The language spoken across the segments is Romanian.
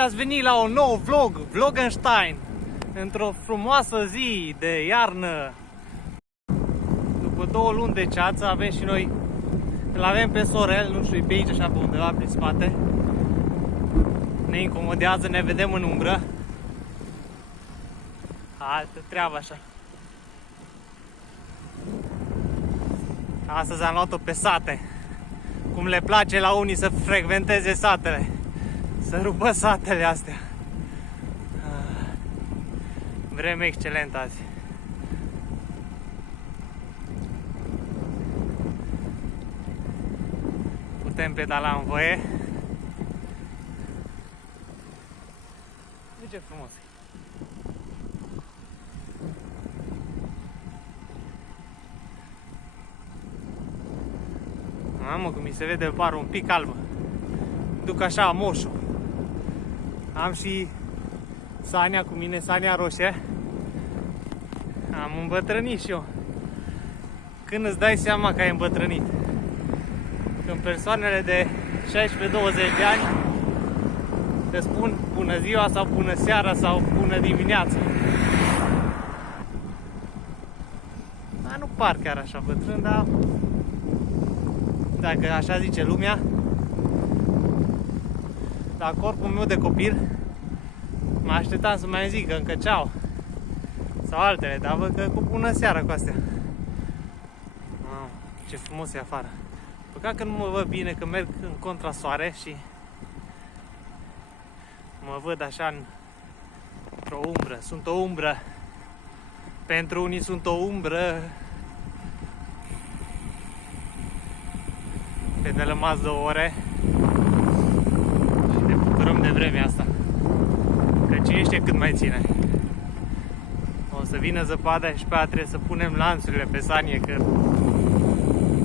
ați venit la un nou vlog, Vlogenstein, într-o frumoasă zi de iarnă. După 2 luni de ceață avem și noi, îl avem pe Sorel, nu știu, pe aici așa pe undeva prin spate. Ne incomodează, ne vedem în umbră. Altă treabă așa. Astăzi am luat-o pe sate. Cum le place la unii să frecventeze satele. Să rupă satele astea. Vreme excelentă azi. Putem pedala în voie. Ce frumos e. Mamă, cum mi se vede parul un pic albă. Duc așa moșul. Am și Sania cu mine, Sania roșie. Am îmbătrânit și eu. Când îți dai seama că ai îmbătrânit? Când persoanele de 16-20 de ani te spun bună ziua sau bună seara sau bună dimineața. Dar nu par chiar așa bătrân, dar dacă așa zice lumea, dar corpul meu de copil mă așteptam să mai zică încă ceau sau altele, dar văd că cu bună seara cu astea. Wow, ce frumos e afară. Păcat că nu mă văd bine, că merg în contrasoare și mă văd așa într-o umbră. Sunt o umbră. Pentru unii sunt o umbră. Pedalăm azi 2 ore și ne bucurăm de vremea asta. Că cine știe cât mai ține. O să vină zăpada și pe aia trebuie să punem lanțurile pe Sanie, că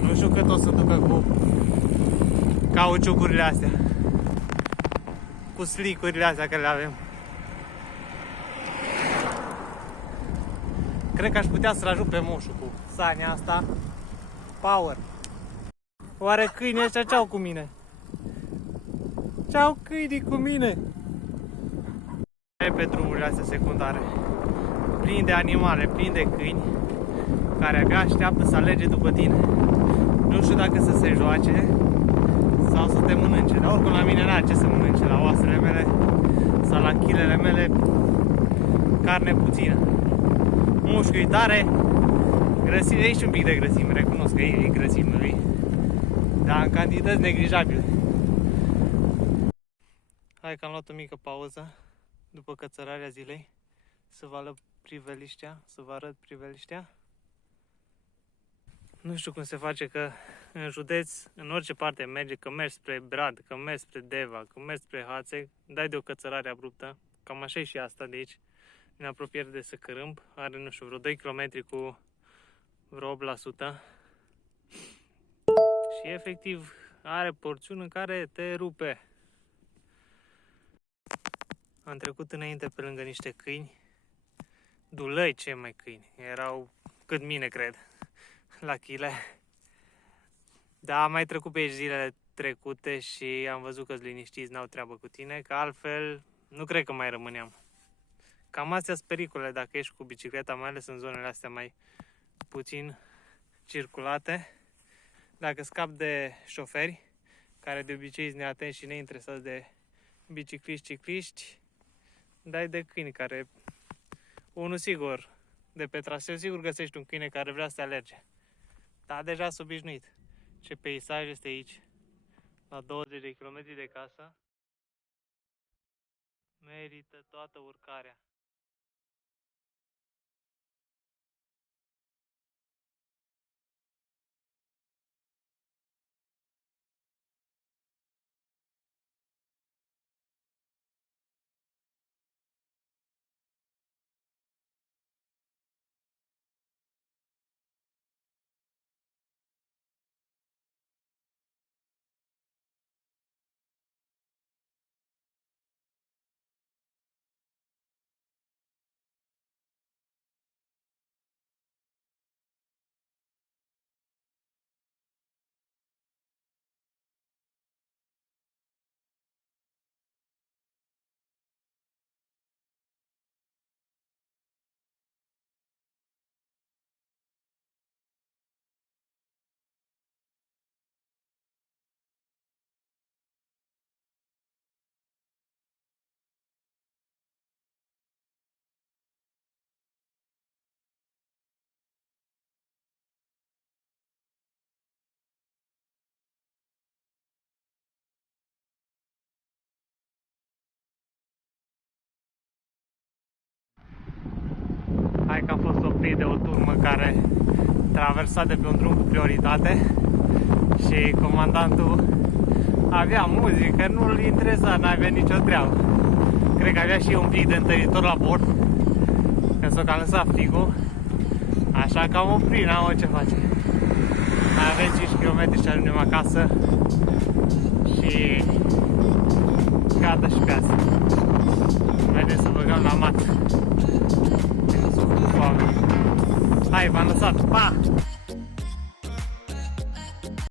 nu știu cât o să ducă cu cauciucurile astea, cu slicurile astea care le avem. Cred că aș putea să-l ajut pe moșul cu Sania asta. Power. Oare câinii ăștia ce-au cu mine? Ce-au câinii cu mine? E pe drumurile astea secundare. Plin de animale, plin de câini care abia așteaptă să alege după tine. Nu știu dacă să se joace sau să te mănânce, dar oricum la mine n-are ce să mănânce, la oasele mele sau la chilele mele carne puțină. Mușchiul e tare, grăsime, e și un pic de grăsime, recunosc că e grăsime lui, dar în cantități neglijabile. Hai că am luat o mică pauză după cățărarea zilei, să vă arăt priveliștea. Nu știu cum se face că în județ, în orice parte merge, că mergi spre Brad, că mergi spre Deva, că mergi spre Hațeg, dai de o cățărare abruptă, cam așa e și asta de aici, din apropiere de Săcărâmb, are, nu știu, vreo 2 km cu vreo 8%. Și efectiv are porțiuni în care te rupe. Am trecut înainte pe lângă niște câini, dulăi ce mai câini, erau cât mine, cred, la chile. Da, am mai trecut pe aici zilele trecute și am văzut că-s liniștiți, n-au treabă cu tine, că altfel nu cred că mai rămâneam. Cam astea sunt pericolele dacă ești cu bicicleta, mai ales în zonele astea mai puțin circulate. Dacă scapi de șoferi, care de obicei sunt neatenți și neinteresați de bicicliști, cicliști, dai de câini care, unul sigur, de pe traseu sigur găsești un câine care vrea să te alerge. Dar deja s-a obișnuit. Ce peisaj este aici, la 20 de km de casă. Merită toată urcarea. de o turmă care traversa de pe un drum cu prioritate și comandantul avea muzică, nu-l interesa, n-avea nicio treabă. Cred că avea și un pic de întăritor la bord, că s-o cam lăsat frigul, așa că am oprit, n-am ce face. Mai avem 5 km și ajungem acasă și gata și pe asta. Haideți să băgăm la masă. S-a făcut foame. Hai, v-am lăsat, pa!